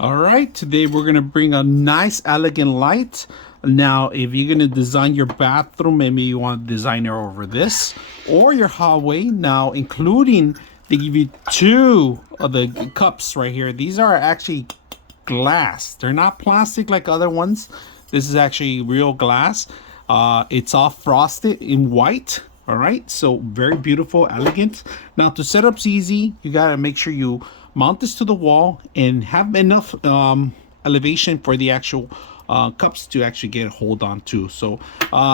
All right, today we're gonna bring a nice elegant light. Now, if you're gonna design your bathroom, maybe you want to design it over this or your hallway. Now, including they give you two of the cups right here. These are actually glass. They're not plastic like other ones. This is actually real glass. It's all frosted in white. All right, so very beautiful, elegant. Now to set up's easy. You gotta make sure you mount this to the wall and have enough elevation for the actual cups to actually get a hold on to. So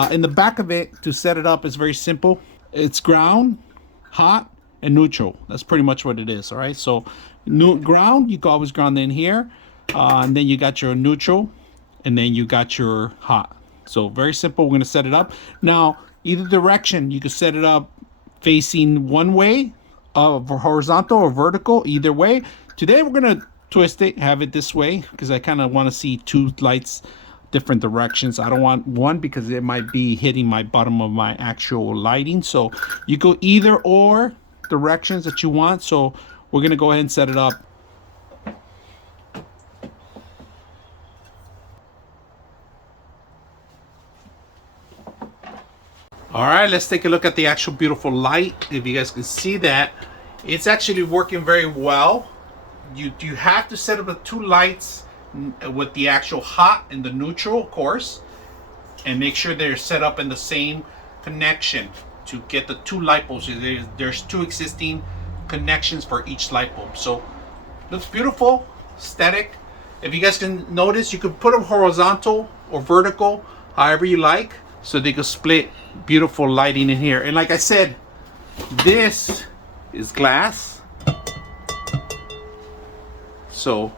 in the back of it, to set it up is very simple. It's ground, hot, and neutral. That's pretty much what it is. All right, so ground, you can always ground in here, and then you got your neutral, and then you got your hot. So very simple. We're gonna set it up now. Either direction, you can set it up facing one way, horizontal or vertical, either way. Today we're gonna twist it, have it this way, because I kind of want to see two lights different directions. I don't want one because it might be hitting my bottom of my actual lighting. So you go either or directions that you want. So we're gonna go ahead and set it up. All right, let's take a look at the actual beautiful light. If you guys can see that, it's actually working very well. You have to set up the two lights with the actual hot and the neutral, of course, and make sure they're set up in the same connection to get the two light bulbs. There's two existing connections for each light bulb. So looks beautiful, aesthetic. If you guys can notice, you can put them horizontal or vertical, however you like, so they can split beautiful lighting in here. And like I said, this is glass, so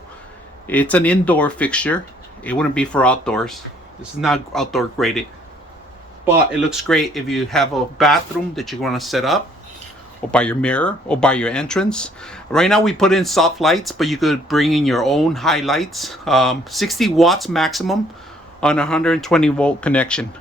it's an indoor fixture. It wouldn't be for outdoors. This is not outdoor graded, but it looks great if you have a bathroom that you want to set up, or by your mirror, or by your entrance. Right now we put in soft lights, but you could bring in your own highlights. 60 watts maximum on a 120 volt connection.